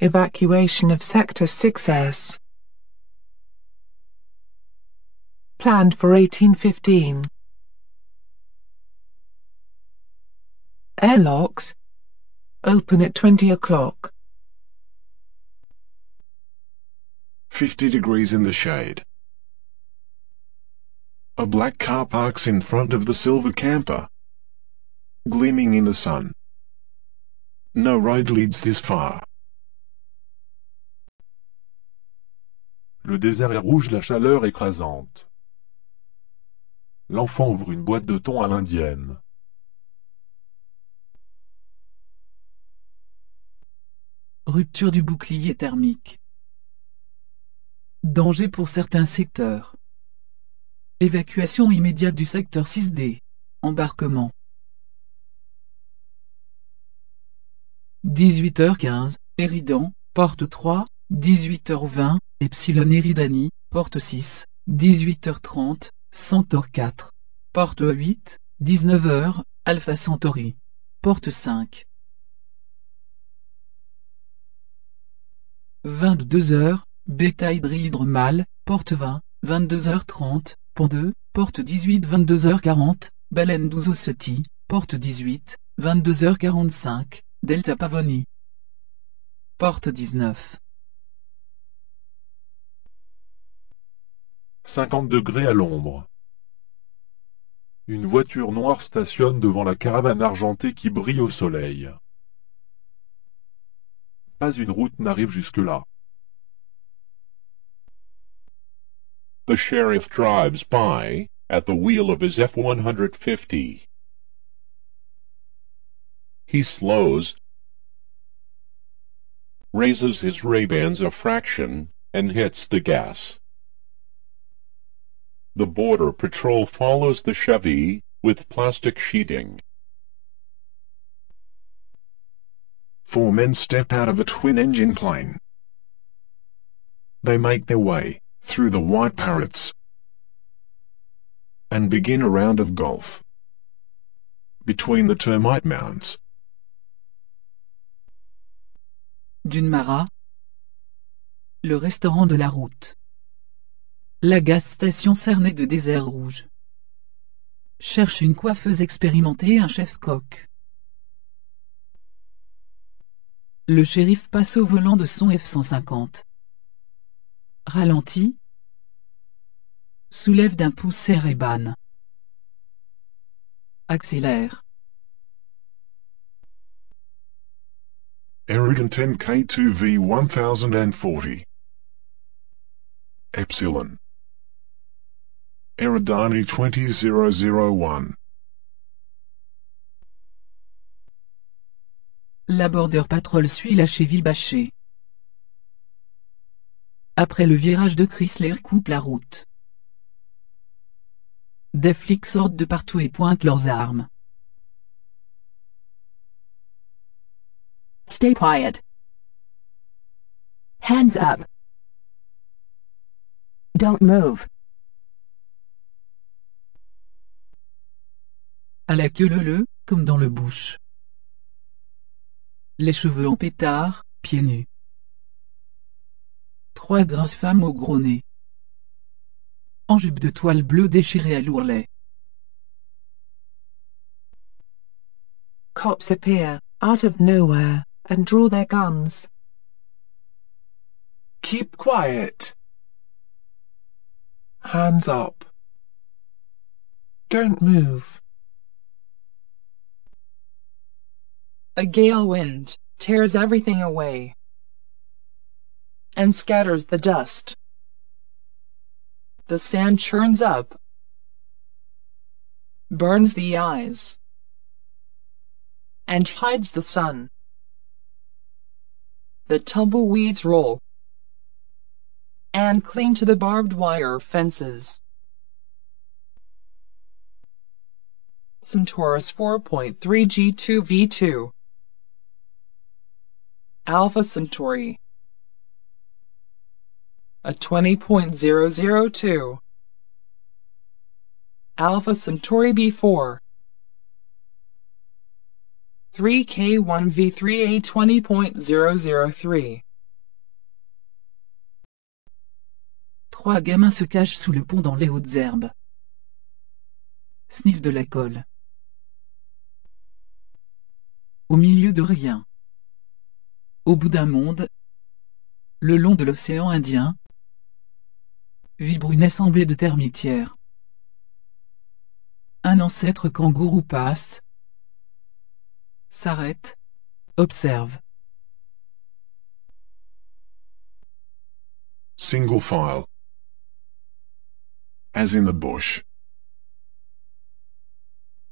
Evacuation of Sector 6S. Planned for 1815. Airlocks. Open at 20 o'clock. 50 degrees in the shade. A black car parks in front of the silver camper, gleaming in the sun. No road leads this far. Le désert est rouge, la chaleur écrasante. L'enfant ouvre une boîte de thon à l'indienne. Rupture du bouclier thermique. Danger pour certains secteurs. Évacuation immédiate du secteur 6D. Embarquement. 18h15, Éridan, porte 3, 18h20, Epsilon Eridani, porte 6, 18h30, Centaure 4, porte 8, 19h, Alpha Centauri, porte 5. 22h, Beta Hydrhydre mâle, porte 20, 22h30, pont 2, porte 18, 22h40, Baleine 12 Osseti, porte 18, 22h45, Delta Pavonie, porte 19. 50 degrés à l'ombre. Une voiture noire stationne devant la caravane argentée qui brille au soleil. Pas une route n'arrive jusque-là. The sheriff drives by, at the wheel of his F-150. He slows, raises his Ray-Bans a fraction, and hits the gas. The Border Patrol follows the Chevy, with plastic sheeting. 4 men step out of a twin-engine plane. They make their way through the white parrots and begin a round of golf between the termite mounds. Dunmara. Le restaurant de la route. La gas station cernée de désert rouge. Cherche une coiffeuse expérimentée et un chef-coq. Le shérif passe au volant de son F-150. Ralentit. Soulève d'un pouce serre et banne. Accélère. Eridan 10K2V 1040. Epsilon. Eridani 20001. La Border Patrol suit la Chevy bâchée. Après le virage de Chrysler coupe la route. Des flics sortent de partout et pointent leurs armes. Stay quiet. Hands up. Don't move. À la queue leu, comme dans le bush. Les cheveux en pétard, pieds nus. 3 grasses femmes au gros nez. En jupe de toile bleue déchirée à l'ourlet. Cops appear, out of nowhere, and draw their guns. Keep quiet. Hands up. Don't move. A gale wind tears everything away and scatters the dust. The sand churns up, burns the eyes, and hides the sun. The tumbleweeds roll and cling to the barbed wire fences. Centaurus 4.3 G2 V2 Alpha Centauri a 20.002 Alpha Centauri B4 3K1V3A 20.003 3 gamins se cachent sous le pont dans les hautes herbes. Sniff de la colle. Au milieu de rien. Au bout d'un monde. Le long de l'océan Indien. Vibre une assemblée de termitières. Un ancêtre kangourou passe. S'arrête. Observe. Single file. As in the bush.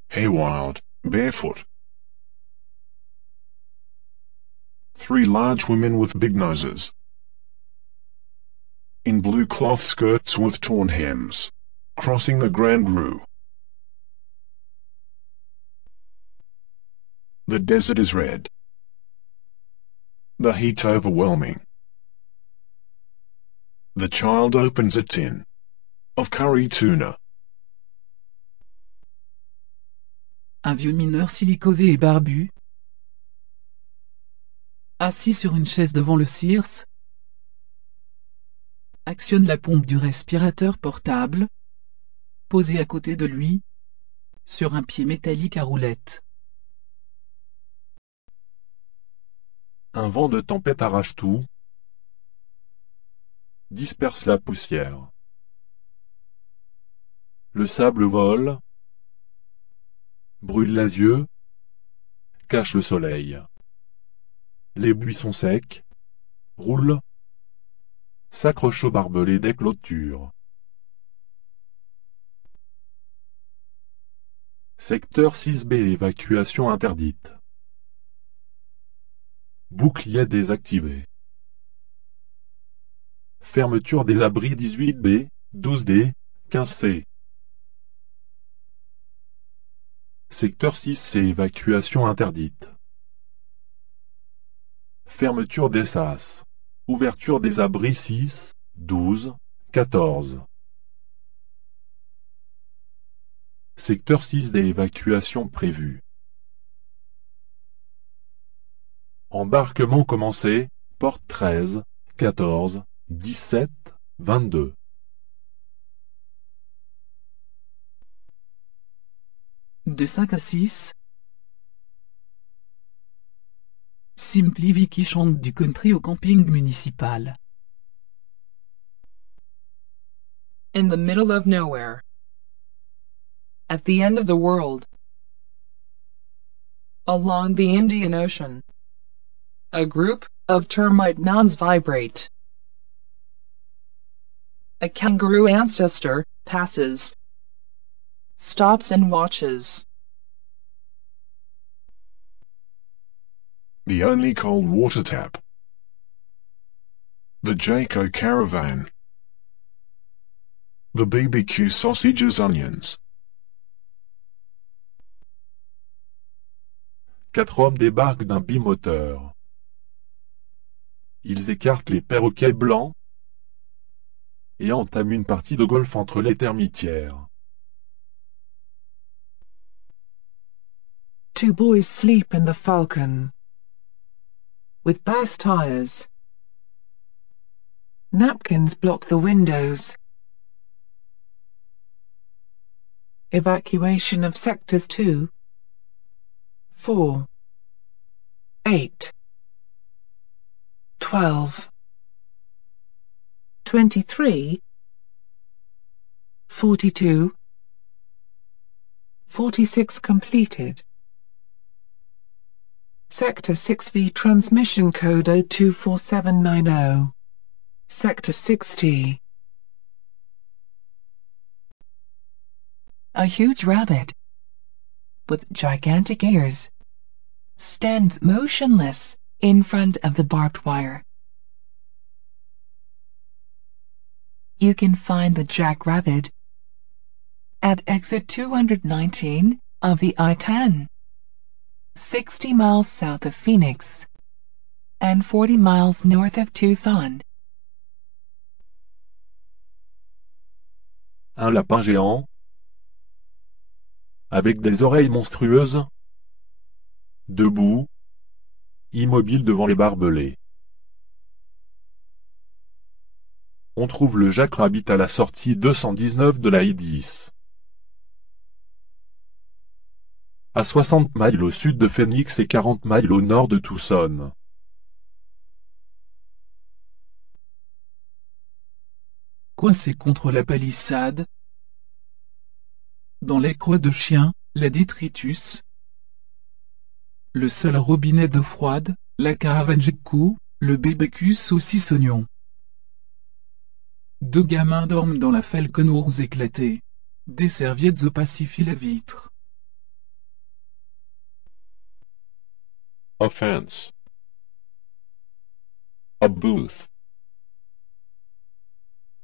Haywild, barefoot. 3 large women with big noses. In blue cloth skirts with torn hems. Crossing the Grand Rue. The desert is red. The heat overwhelming. The child opens a tin of curry tuna. Un vieux mineur silicosé et barbu. Assis sur une chaise devant le Sears. Actionne la pompe du respirateur portable. Posé à côté de lui. Sur un pied métallique à roulettes. Un vent de tempête arrache tout. Disperse la poussière. Le sable vole. Brûle les yeux. Cache le soleil. Les buissons secs. Roulent. S'accrochent aux barbelés des clôtures. Secteur 6B, évacuation interdite. Bouclier désactivé. Fermeture des abris 18B, 12D, 15C. Secteur 6C, évacuation interdite. Fermeture des SAS. Ouverture des abris 6, 12, 14. Secteur 6D, évacuation prévue. Embarquement commencé, porte 13, 14, 17, 22. De 5 à 6. Simply Vicky chante du country au camping municipal. In the middle of nowhere. At the end of the world. Along the Indian Ocean. A group of termite mounds vibrate. A kangaroo ancestor passes. Stops and watches. The only cold water tap. The Jayco caravan. The BBQ sausages onions. 4 hommes débarquent d'un bimoteur. Ils écartent les perroquets blancs et entament une partie de golf entre les termitières. 2 boys sleep in the Falcon. With burst tires. Napkins block the windows. Evacuation of sectors 2, 4, 8, 12, 23, 42, 46 completed. Sector 6V transmission code 024790. Sector 6T. A huge rabbit with gigantic ears stands motionless in front of the barbed wire. You can find the jackrabbit at exit 219 of the I-10, 60 miles south of Phoenix and 40 miles north of Tucson. Un lapin géant avec des oreilles monstrueuses, debout, immobile devant les barbelés. On trouve le Jack Rabbit à la sortie 219 de la I-10. À 60 miles au sud de Phoenix et 40 miles au nord de Tucson. Coincé contre la palissade. Dans les croix de chien, la détritus. Le seul robinet d'eau froide, la Caravagecco, le BBQ saucisse oignon. Deux gamins dorment dans la Falcon Wars éclatée. Des serviettes opacifient la vitre. Offense. A booth.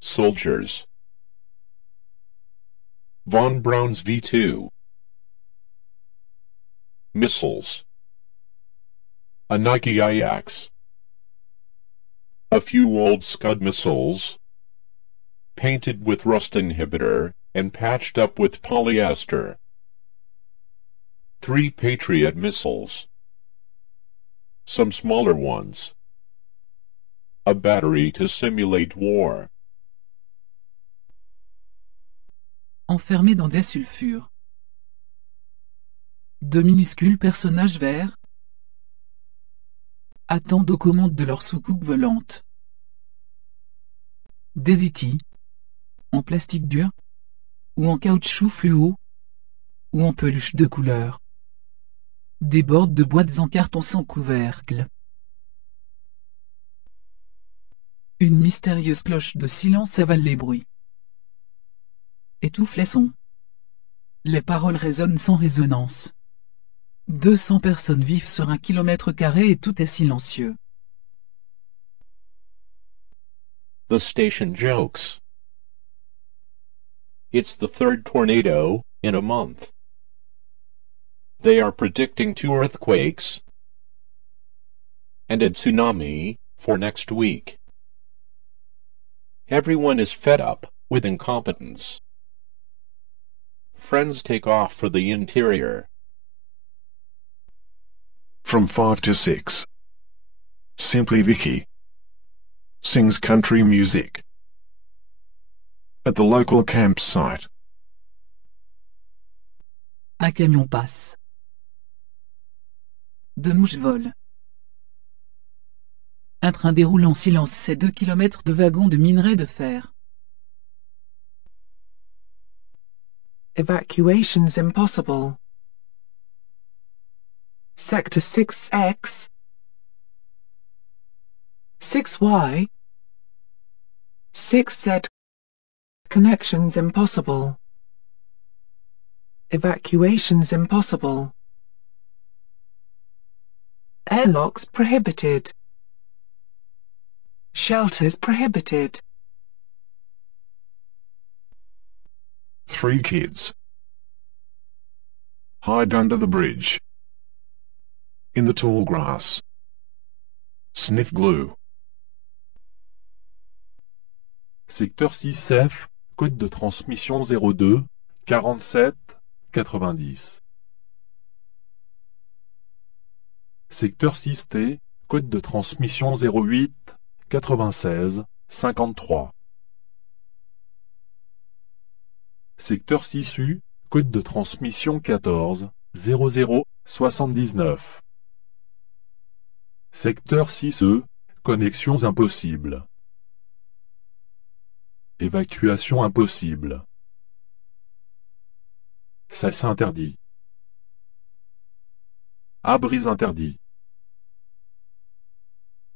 Soldiers. Von Braun's V2. Missiles. A Nike IX. A few old Scud missiles, painted with rust inhibitor and patched up with polyester. 3 Patriot missiles. Some smaller ones. A battery to simulate war. Enfermés dans des sulfures. Deux minuscules personnages verts attendent aux commandes de leur soucoupe volante. Des E.T. en plastique dur, ou en caoutchouc fluo, ou en peluche de couleur. Des bordes de boîtes en carton sans couvercle. Une mystérieuse cloche de silence avale les bruits. Étouffe les sons. Les paroles résonnent sans résonance. 200 personnes vivent sur 1 km² et tout est silencieux. The station jokes. It's the 3rd tornado in a month. They are predicting 2 earthquakes and a tsunami for next week. Everyone is fed up with incompetence. Friends take off for the interior. From 5 to 6. Simply Vicky sings country music at the local campsite. Un camion passe. Deux mouches volent. Un train déroule en silence ses 2 kilomètres de wagons de minerai de fer. Evacuations impossible. Sector 6X, 6Y, 6Z. Connections impossible. Evacuations impossible. Airlocks prohibited. Shelters prohibited. 3 kids hide under the bridge in the tall grass. Sniff glue. Secteur 6F, code de transmission 02 47 90. Secteur 6T, code de transmission 08 96 53. Secteur 6U, code de transmission 14 00 79. Secteur 6E, connexions impossibles. Évacuation impossible. Cesse interdit. Abris interdit.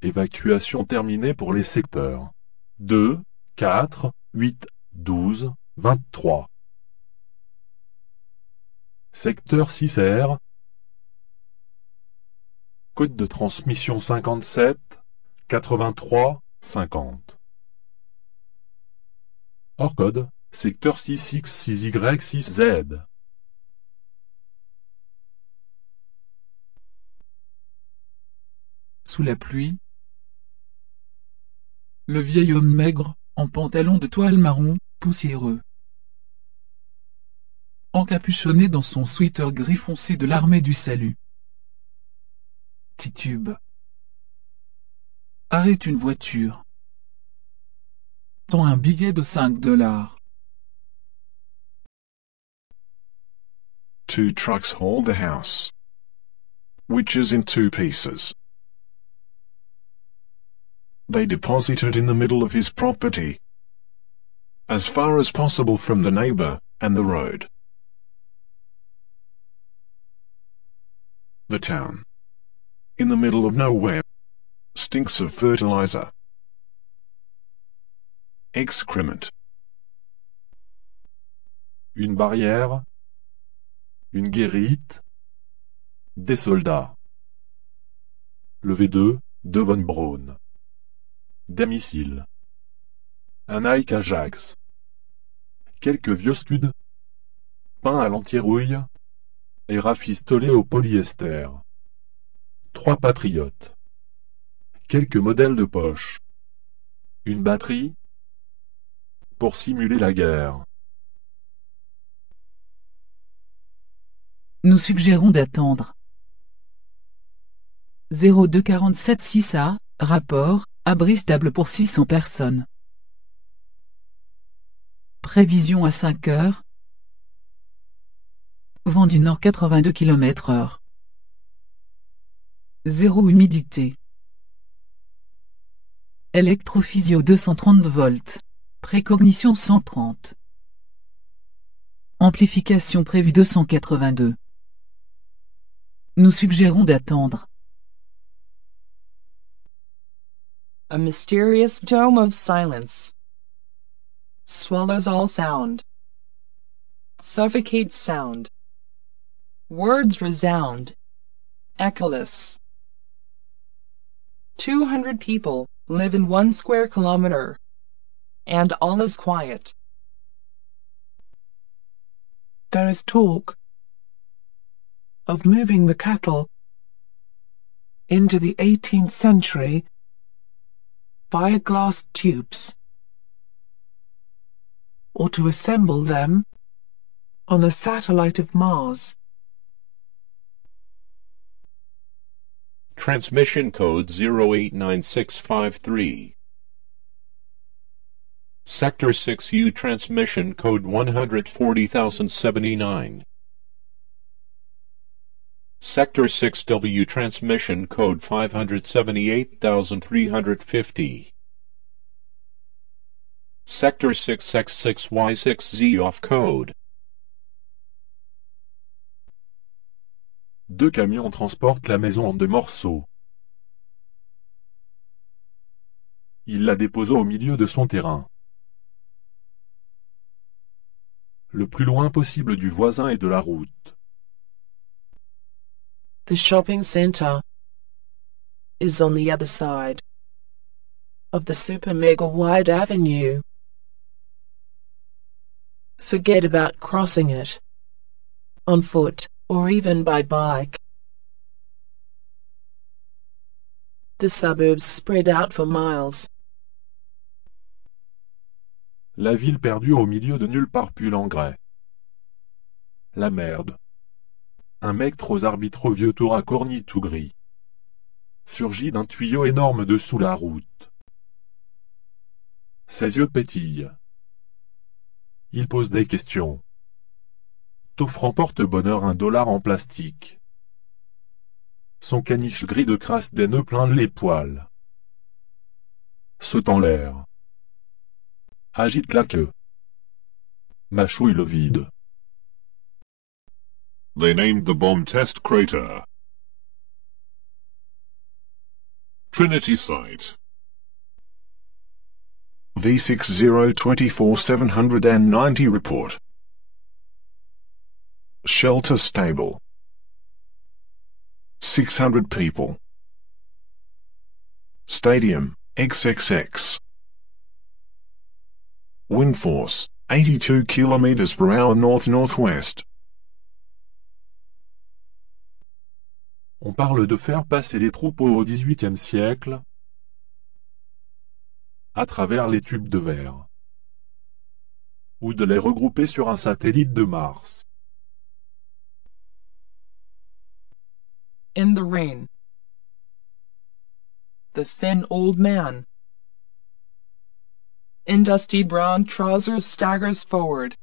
Évacuation terminée pour les secteurs 2, 4, 8, 12, 23. Secteur 6R. Code de transmission 57 83 50. Hors code, secteur 6X 6Y 6Z. Sous la pluie, le vieil homme maigre, en pantalon de toile marron, poussiéreux, encapuchonné dans son sweater gris foncé de l'armée du salut, titube, arrête une voiture. Un billet de $5. 2 trucks haul the house, which is in 2 pieces. They deposit it in the middle of his property, as far as possible from the neighbor and the road. The town, in the middle of nowhere, stinks of fertilizer. Excrement. Une barrière, une guérite, des soldats. Le V2 de Von Braun. Des missiles. Un Nike Ajax. Quelques vieux scuds, peints à l'anti-rouille et rafistolés au polyester. 3 patriotes. Quelques modèles de poche. Une batterie pour simuler la guerre. Nous suggérons d'attendre. 0247 6A, rapport, abri stable pour 600 personnes. Prévision à 5 heures. Vent du nord 82 km/h. 0 humidité. Électrophysio 230 volts. Précognition 130. Amplification prévue 282. Nous suggérons d'attendre. A mysterious dome of silence swallows all sound, suffocates sound. Words resound, echoless. 200 people live in 1 square kilometer, and all is quiet. There is talk of moving the cattle into the 18th century via glass tubes, or to assemble them on a satellite of Mars. Transmission code 089653. Sector 6U transmission code 140,079. Sector 6W transmission code 578,350. Sector 6X6Y6Z off code. 2 camions transportent la maison en 2 morceaux. Il la déposa au milieu de son terrain, le plus loin possible du voisin et de la route. The shopping center is on the other side of the super mega wide avenue. Forget about crossing it on foot or even by bike. The suburbs spread out for miles. La ville perdue au milieu de nulle part pue l'engrais. La merde. Un mec trop arbitreux vieux tour à cornis tout gris surgit d'un tuyau énorme dessous la route. Ses yeux pétillent. Il pose des questions, t'offrant porte-bonheur $1 en plastique. Son caniche gris de crasse des nœuds plein les poils. Saute en l'air. Agite la queue. Mâchouille le vide. They named the bomb test crater Trinity Site. V6024-790 report. Shelter stable. 600 people. Stadium, XXX. Wind force, 82 km per hour north-northwest. On parle de faire passer les troupeaux au XVIIIe siècle à travers les tubes de verre, ou de les regrouper sur un satellite de Mars. In the rain. The thin old man in dusty brown trousers staggers forward,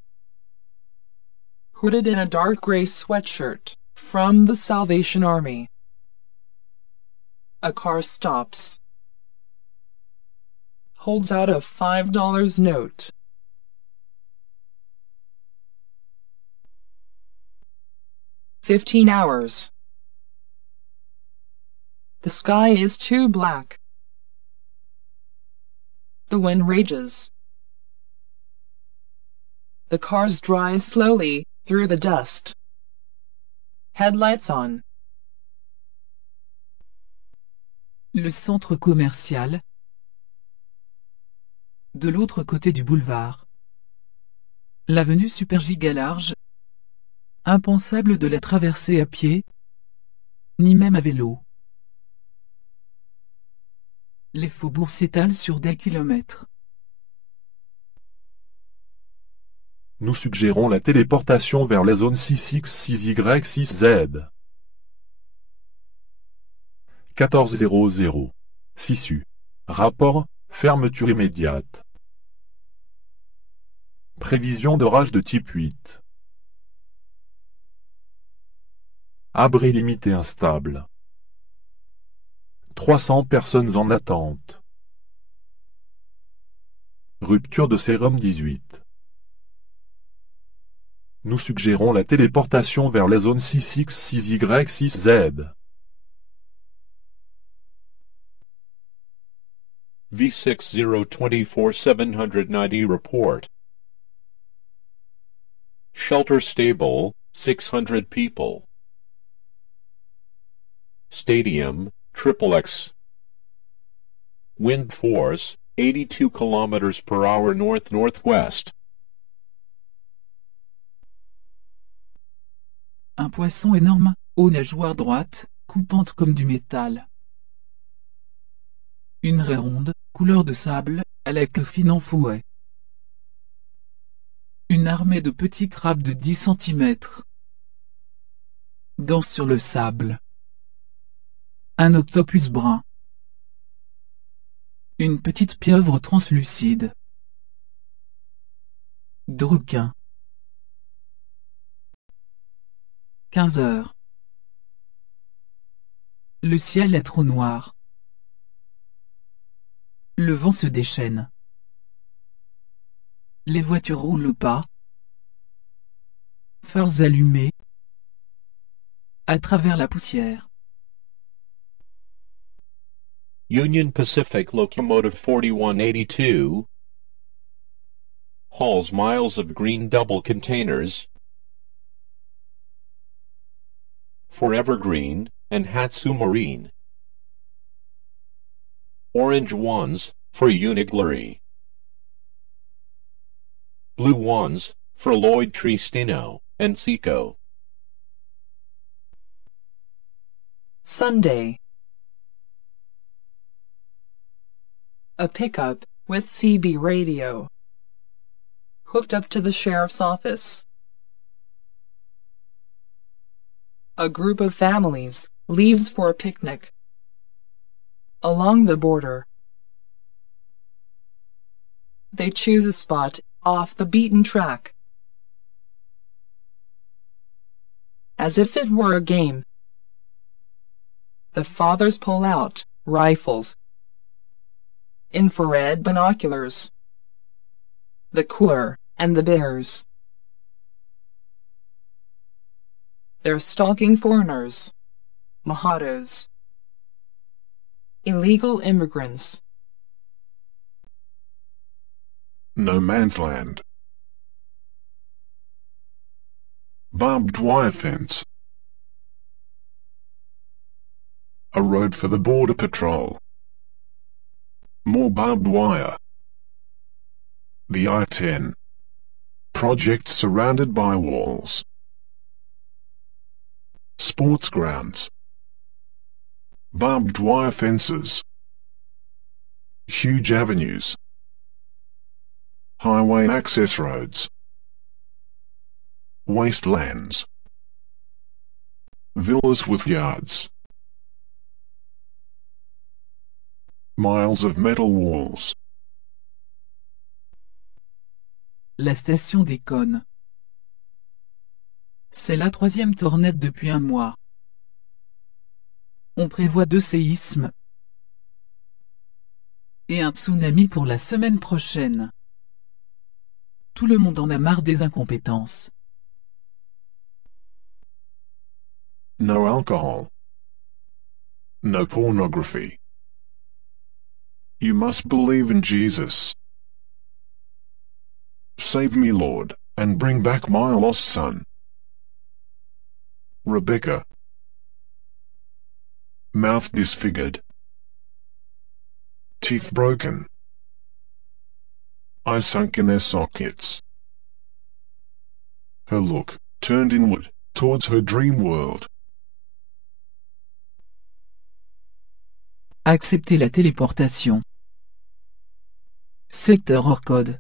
hooded in a dark gray sweatshirt, from the Salvation Army. A car stops, holds out a $5 note. "15 hours. The sky is too black. The wind rages. The cars drive slowly through the dust. Headlights on." Le centre commercial. De l'autre côté du boulevard. L'avenue super giga large. Impensable de la traverser à pied, ni même à vélo. Les faubourgs s'étalent sur des kilomètres. Nous suggérons la téléportation vers les zones 6X, 6Y, 6Z. 1400. 6U. Rapport, fermeture immédiate. Prévision d'orage de type 8. Abri limité instable. 300 personnes en attente. Rupture de sérum 18. Nous suggérons la téléportation vers les zones 6X, 6Y, 6Z. V6024-790 report. Shelter stable, 600 people. Stadium, XXX. Wind force, 82 km/h north-northwest. Un poisson énorme, aux nageoires droites, coupantes comme du métal. Une raie ronde, couleur de sable, à la queue fine en fouet. Une armée de petits crabes de 10 cm. Danse sur le sable. Un octopus brun. Une petite pieuvre translucide. Deux requins. 15 heures. Le ciel est trop noir. Le vent se déchaîne. Les voitures roulent pas. Phares allumés. À travers la poussière. Union Pacific Locomotive 4182 hauls miles of green double containers for Evergreen and Hatsu Marine. Orange ones for Uniglory. Blue ones for Lloyd Tristino and Seco. Sunday. A pickup with CB radio. Hooked up to the sheriff's office. A group of families leaves for a picnic. Along the border. They choose a spot off the beaten track. As if it were a game. The fathers pull out rifles. Infrared binoculars. The cooler and the bears. They're stalking foreigners, mojados, illegal immigrants. No man's land. Barbed wire fence. A road for the border patrol. More barbed wire. The I-10. Project surrounded by walls. Sports grounds. Barbed wire fences. Huge avenues. Highway access roads. Wastelands. Villas with yards. Miles of metal walls. La station déconne. C'est la 3e tornade depuis un mois. On prévoit 2 séismes et un tsunami pour la semaine prochaine. Tout le monde en a marre des incompétences. No alcohol. No pornography. You must believe in Jesus. Save me, Lord, and bring back my lost son. Rebecca. Mouth disfigured. Teeth broken. Eyes sunk in their sockets. Her look turned inward, towards her dream world. Accepter la téléportation. Secteur hors code.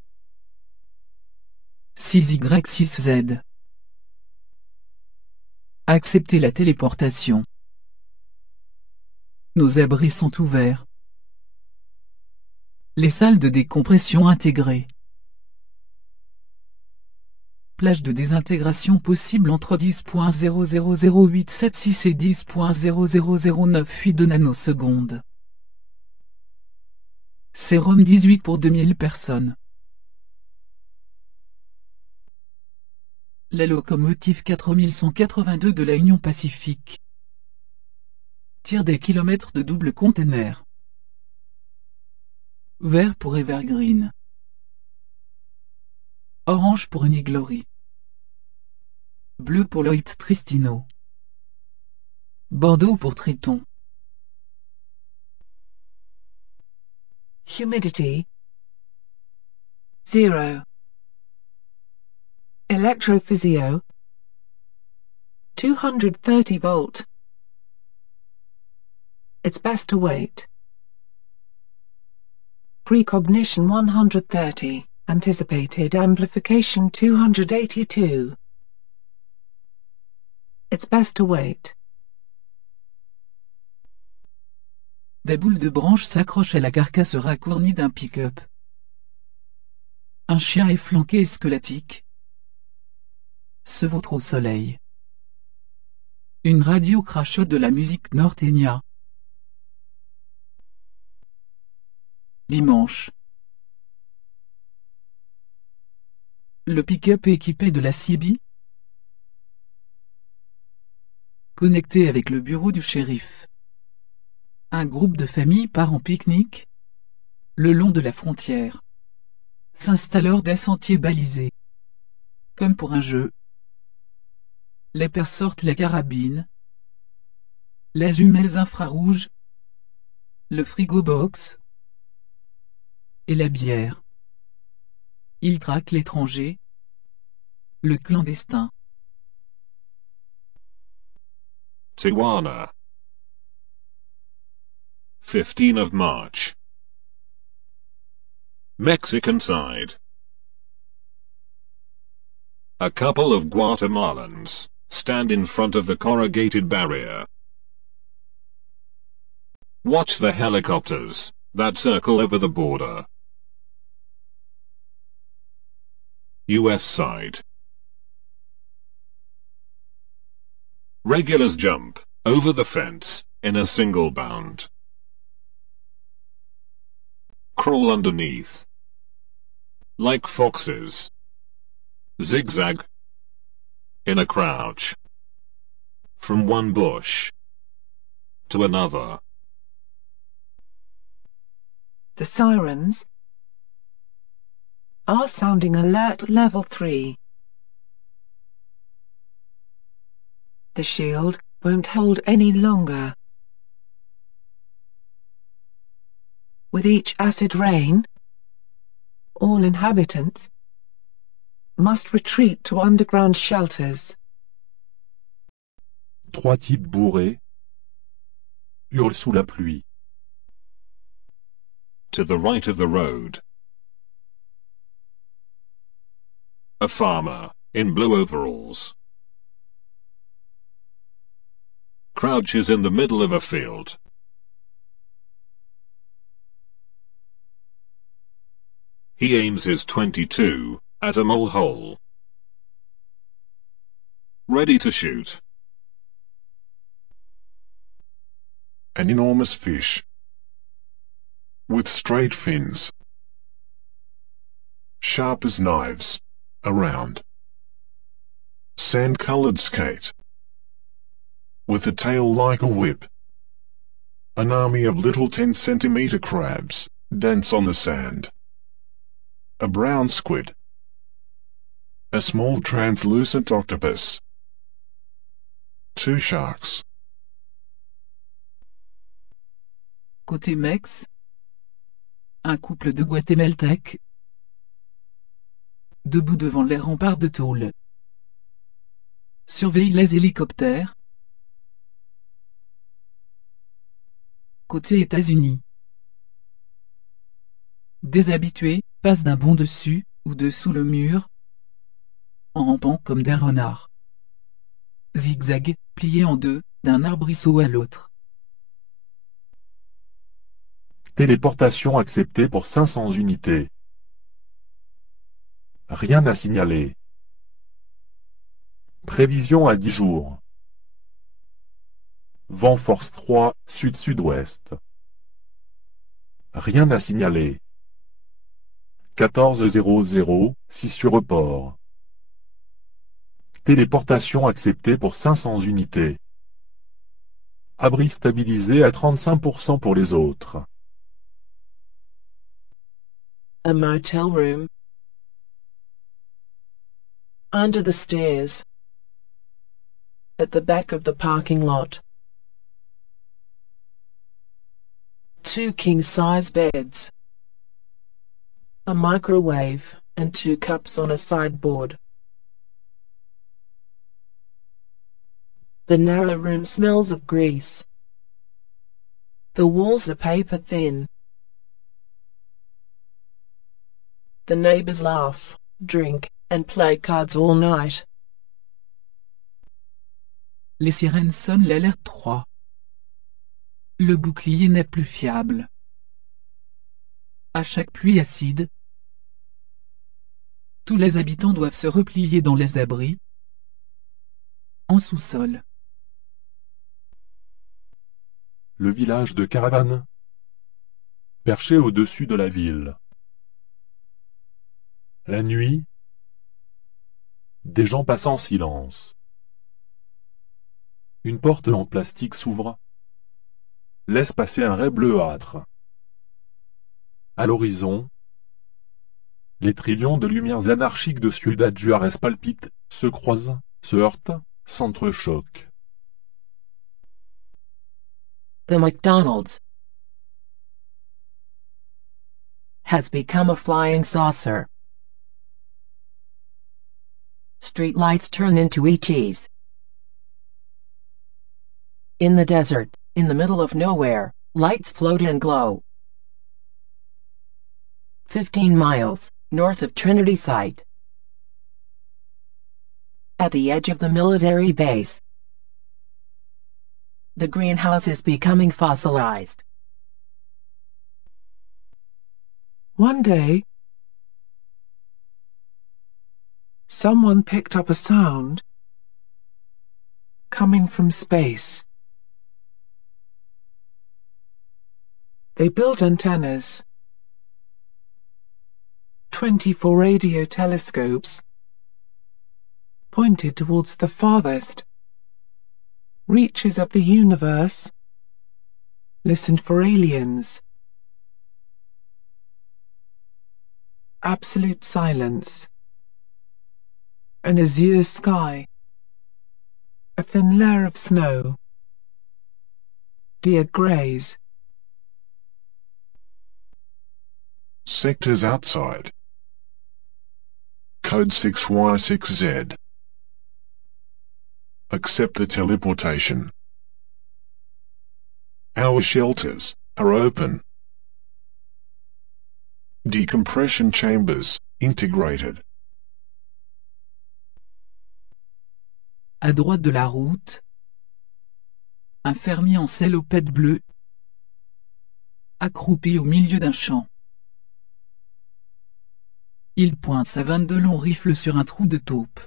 6Y6Z. Accepter la téléportation. Nos abris sont ouverts. Les salles de décompression intégrées. Plage de désintégration possible entre 10.0000876 et 10.00098 de nanosecondes. Sérum 18 pour 2000 personnes. La locomotive 4182 de la Union Pacifique tire des kilomètres de double container. Vert pour Evergreen. Orange pour Uniglory. Bleu pour Lloyd Tristino. Bordeaux pour Triton. Humidity 0. Electrophysio 230 volt. It's best to wait. Precognition 130, anticipated amplification 282. It's best to wait. Des boules de branches s'accrochent à la carcasse racornie d'un pick-up. Un chien efflanqué et squelettique se vautre au soleil. Une radio crachote de la musique norténia. Dimanche. Le pick-up équipé de la CB, connecté avec le bureau du shérif. Un groupe de familles part en pique-nique le long de la frontière. S'installent des sentiers balisés. Comme pour un jeu. Les pères sortent la carabine, les jumelles infrarouges, le frigo box et la bière. Ils traquent l'étranger, le clandestin. Tijuana. 15 of March. Mexican side. A couple of Guatemalans stand in front of the corrugated barrier. Watch the helicopters that circle over the border. US side. Regulars jump over the fence in a single bound. Crawl underneath. Like foxes. Zigzag. In a crouch. From one bush to another. The sirens are sounding alert level 3. The shield won't hold any longer. With each acid rain, all inhabitants must retreat to underground shelters. 3 types bourrés hurlent sous la pluie. To the right of the road. A farmer in blue overalls crouches in the middle of a field. He aims his .22 At a mole hole. Ready to shoot. An enormous fish. With straight fins. Sharp as knives. Around. Sand-colored skate. With a tail like a whip. An army of little 10-centimeter crabs dance on the sand. A brown squid. A small translucent octopus. 2 sharks. Côté Mex, un couple de Guatémaltèques, debout devant les remparts de tôle, surveille les hélicoptères. Côté États-Unis, des habitués passent d'un bond dessus ou dessous le mur, en rampant comme des renards. Zigzag, pliés en deux, d'un arbrisseau à l'autre. Téléportation acceptée pour 500 unités. Rien à signaler. Prévision à 10 jours. Vent force 3, sud-sud-ouest. Rien à signaler. 14:00, 6 sur report. Téléportation acceptée pour 500 unités. Abri stabilisé à 35% pour les autres. A motel room. Under the stairs. At the back of the parking lot. 2 king-size beds. A microwave and 2 cups on a sideboard. The narrow room smells of grease. The walls are paper thin. The neighbors laugh, drink, and play cards all night. Les sirènes sonnent l'alerte 3. Le bouclier n'est plus fiable. À chaque pluie acide, tous les habitants doivent se replier dans les abris, en sous-sol. Le village de Caravane. Perché au-dessus de la ville. La nuit, des gens passent en silence. Une porte en plastique s'ouvre. Laisse passer un ray bleuâtre. À l'horizon, les trillions de lumières anarchiques de Ciudad Juárez palpitent, se croisent, se heurtent, s'entrechoquent. The McDonald's has become a flying saucer. Streetlights turn into ETs. In the desert, in the middle of nowhere, lights float and glow. 15 miles, north of Trinity Site. At the edge of the military base. The greenhouse is becoming fossilized. One day, someone picked up a sound coming from space. They built antennas, 24 radio telescopes, pointed towards the farthest reaches of the universe, listened for aliens. Absolute silence. An azure sky. A thin layer of snow. Deer graze. Sectors outside. Code 6Y6Z. Accept the teleportation. Our shelters are open. Decompression chambers integrated. À droite de la route, un fermier en salopette bleue, accroupi au milieu d'un champ. Il pointe sa 22 long rifle sur un trou de taupe.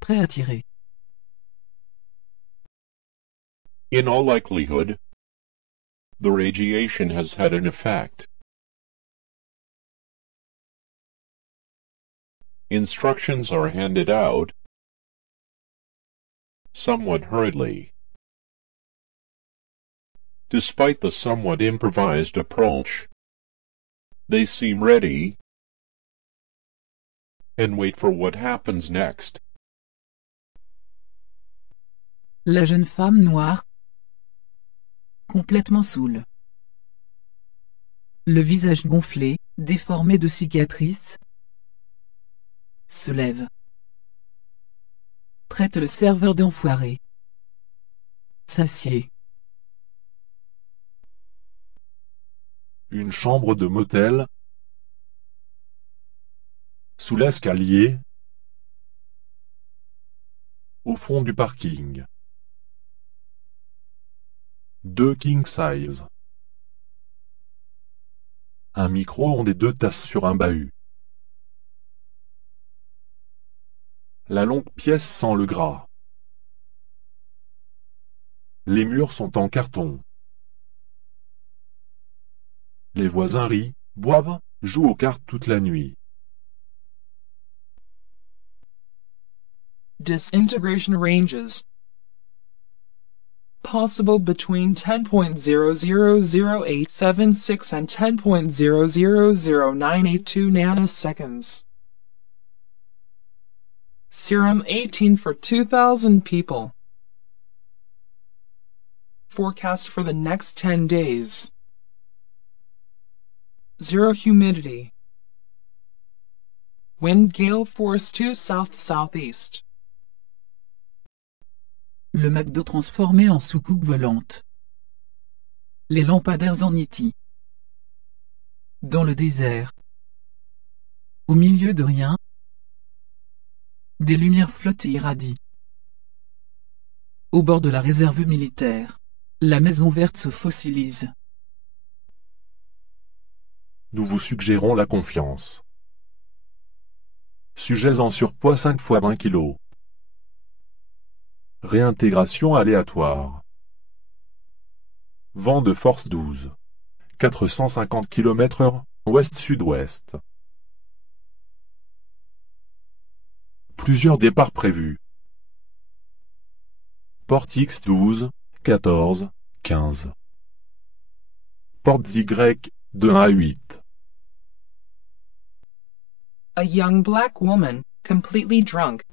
Prêt à tirer. In all likelihood, the radiation has had an effect. Instructions are handed out, somewhat hurriedly. Despite the somewhat improvised approach, they seem ready and wait for what happens next. La jeune femme noire, complètement saoule. Le visage gonflé, déformé de cicatrices, se lève. Traite le serveur d'enfoiré. S'assied. Une chambre de motel. Sous l'escalier. Au fond du parking. 2 king size. Un micro-ondes et 2 tasses sur un bahut. La longue pièce sent le gras. Les murs sont en carton. Les voisins rient, boivent, jouent aux cartes toute la nuit. Disintegration ranges. Possible between 10.000876 and 10.000982 nanoseconds. Serum 18 for 2,000 people. Forecast for the next 10 days. Zero humidity. Wind gale force 2 south-southeast. Le McDo transformé en soucoupe volante. Les lampadaires en E.T. Dans le désert. Au milieu de rien. Des lumières flottent et irradient. Au bord de la réserve militaire. La maison verte se fossilise. Nous vous suggérons la confiance. Sujets en surpoids 5 x 20 kg. Réintégration aléatoire. Vent de force 12. 450 km/h, ouest-sud-ouest. Plusieurs départs prévus. Portes X 12, 14, 15. Portes Y 2 à 8. A young black woman, completely drunk,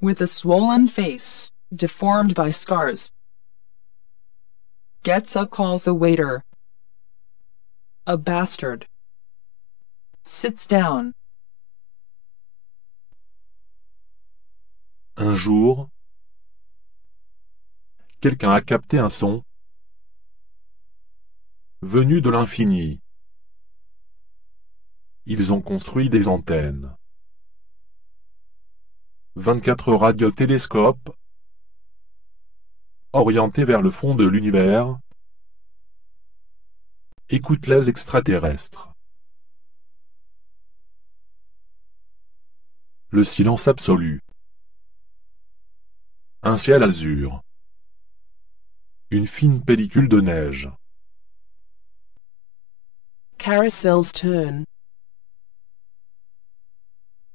with a swollen face, deformed by scars, gets up, calls the waiter a bastard, sits down. Un jour, quelqu'un a capté un son venu de l'infini. Ils ont construit des antennes. 24 radiotélescopes orientés vers le fond de l'univers écoutent les extraterrestres. Le silence absolu. Un ciel azur. Une fine pellicule de neige. Carousels turn.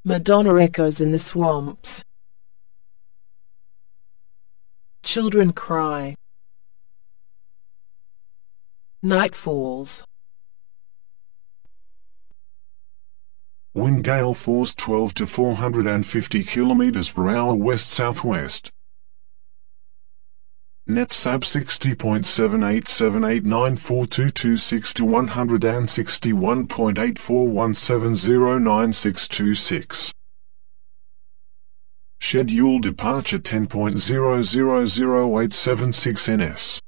Madonna echoes in the swamps. Children cry. Night falls. Wind gale force 12 to 450 km per hour west-southwest. Net sub 60.7878942226 to 161.8417096626. Scheduled departure 10.000876 ns.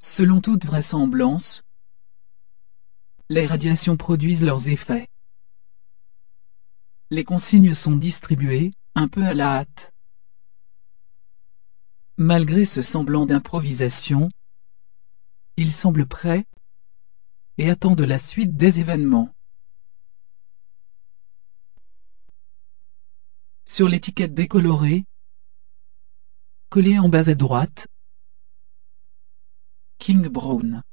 Selon toute vraisemblance, les radiations produisent leurs effets. Les consignes sont distribuées, un peu à la hâte. Malgré ce semblant d'improvisation, Il semble prêt et attend de la suite des événements. Sur l'étiquette décolorée, collée en bas à droite, King Brown.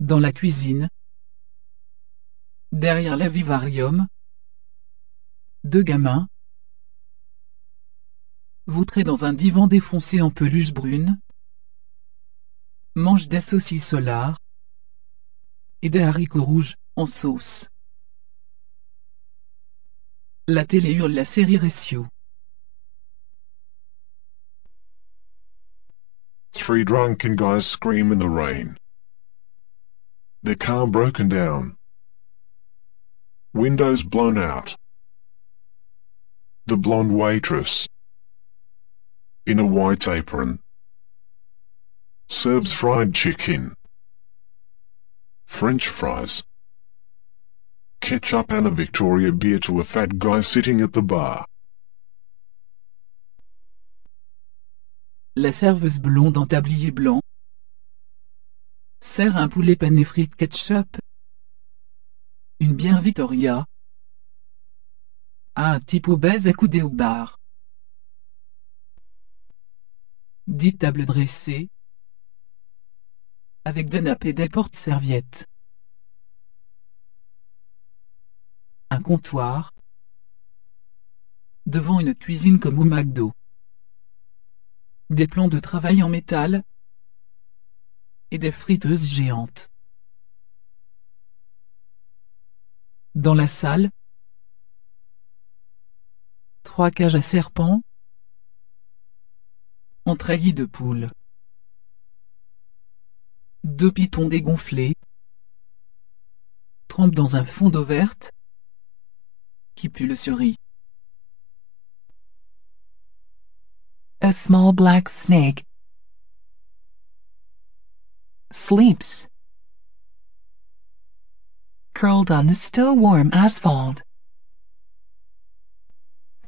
Dans la cuisine, derrière la vivarium, deux gamins, vautrés dans un divan défoncé en peluche brune, mangent des saucisses au lard et des haricots rouges en sauce. La télé hurle la série Ratio. Three drunken guys scream in the rain. Their car broken down. Windows blown out. The blonde waitress, in a white apron, serves fried chicken, French fries, ketchup and a Victoria beer to a fat guy sitting at the bar. La serveuse blonde en tablier blanc sert un poulet pané frites ketchup, une bière Victoria, à un type obèse accoudé au bar. 10 tables dressées, avec des nappes et des porte-serviettes. Un comptoir, devant une cuisine comme au McDo. Des plans de travail en métal et des friteuses géantes. Dans la salle, 3 cages à serpents en treillis de poules. 2 pitons dégonflés trempent dans un fond d'eau verte qui pue le riz. A small black snake sleeps, curled on the still warm asphalt.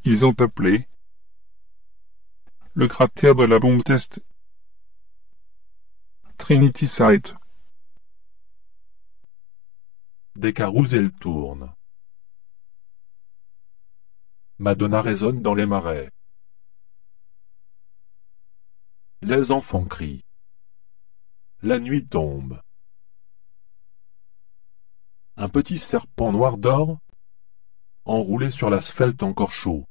Ils ont appelé le cratère de la bombe test Trinity Site. Des carousels tournent. Madonna résonne dans les marais. Les enfants crient. La nuit tombe. Un petit serpent noir d'or, enroulé sur l'asphalte encore chaud.